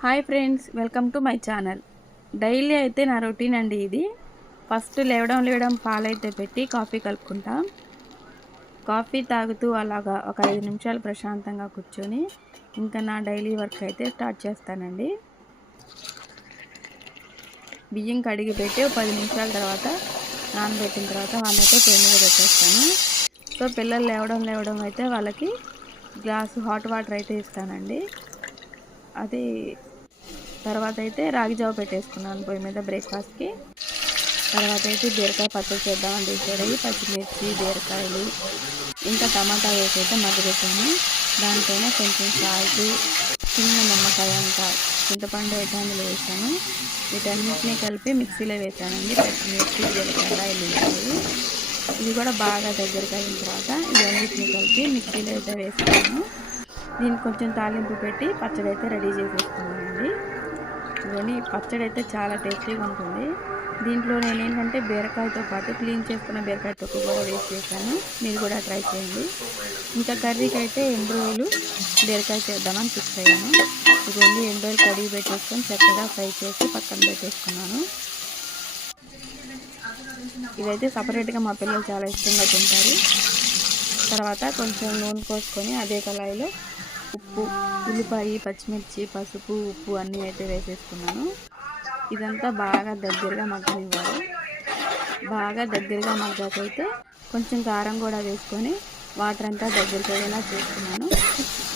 Hi friends, welcome to my channel. Daily అయితే నా routine అండి ఇది. ఫస్ట్ లేవడం పాలైతే పెట్టి కాఫీ కలుపుకుంటాం. కాఫీ తాగుతూ అలాగా ఒక 5 నిమిషాలు ప్రశాంతంగా కూర్చొని ఇంకా నా డైలీ వర్క్ అయితే స్టార్ట్ చేస్తానండి. బియ్యం కడిగి పెట్టి 10 నిమిషాల తర్వాత నానబెట్టిన తర్వాత వాళ్ళైతే పొయ్యి మీద పెట్టేస్తాను. సో పిల్లలు లేవడం అయితే వాళ్ళకి గ్లాసు హాట్ వాటర్ అయితే ఇస్తానండి. అది తర్వాత అయితే రాగి జావ పెట్టేసుకున్నాను పొయ్యి మీద బ్రేక్ఫాస్ట్కి. తర్వాత అయితే బీరకాయ పచ్చడి చేద్దామని డిసైడ్ అయ్యి పచ్చిమిర్చి, బీరకాయలు ఇంకా టమాటా వేసి అయితే మగ్గబెట్టాను. దాంట్లోనే కొంచెం సాల్ట్, చిన్న నిమ్మకాయ అంత చింతపండు అయితే అందులో వేసాను. వీటన్నింటినీ కలిపి మిక్సీలో వేసానండి. పచ్చిమిర్చి, జీలకర్ర, ఎల్లుల్లిపాయలు ఇది కూడా బాగా దగ్గరికి అయిన తర్వాత ఇవన్నిటిని కలిపి మిక్సీలో అయితే వేసుకున్నాను. దీనికి కొంచెం తాలింపు పెట్టి పచ్చడి అయితే రెడీ చేసేసుకున్నానండి. ఇవన్నీ పచ్చడి అయితే చాలా టేస్టీగా ఉంటుంది. దీంట్లో నేను ఏంటంటే బీరకాయతో పాటు క్లీన్ చేసుకున్న బీరకాయ తొక్కు కూడా వేస్ట్ చేశాను. మీరు కూడా ట్రై చేయండి. ఇంకా కర్రీకి అయితే ఎండ్రోలు బీరకాయ చేద్దామని ఫిక్స్ అయ్యాను. ఇదిగోండి ఎండ్రోలు కడిగి పెట్టేసుకొని చక్కగా ఫ్రై చేసి పక్కన పెట్టేసుకున్నాను. ఇవైతే సపరేట్గా మా పిల్లలు చాలా ఇష్టంగా తింటారు. తర్వాత కొంచెం నూనె పోసుకొని అదే కళాయిలో ఉప్పు, ఉల్లిపాయ, పచ్చిమిర్చి, పసుపు, ఉప్పు అన్నీ అయితే వేసేసుకున్నాను. ఇదంతా బాగా దగ్గరగా మగ్గనివ్వాలి. బాగా దగ్గరగా మగ్గాకైతే కొంచెం కారం కూడా వేసుకొని వాటర్ అంతా దగ్గరికి అయ్యేలా చేసుకున్నాను.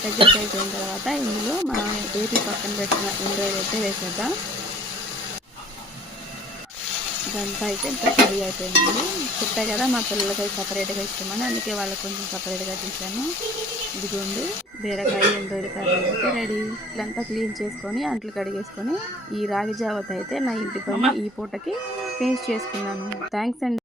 దగ్గరికి అయిపోయిన తర్వాత ఇందులో మనం వేపి పక్కన పెట్టిన ఎండ్రాయిల్ అయితే వేసేద్దాం. ఇదంతా అయితే ఇంకా రెడీ అయిపోయింది. చెప్పా కదా మా పిల్లలకి సపరేట్గా ఇష్టమని, అందుకే వాళ్ళకి కొంచెం సపరేట్గా తీసాను. ఇదిగోండి బీరకాయ ఎండ్రాయిల్ కర్రీ అయితే రెడీ. ఇదంతా క్లీన్ చేసుకొని అంట్లు కడిగేసుకొని ఈ రాగి జావత అయితే నా ఇంటి పైన ఈ పూటకి ఫినిష్ చేసుకున్నాను. థ్యాంక్స్ అండి.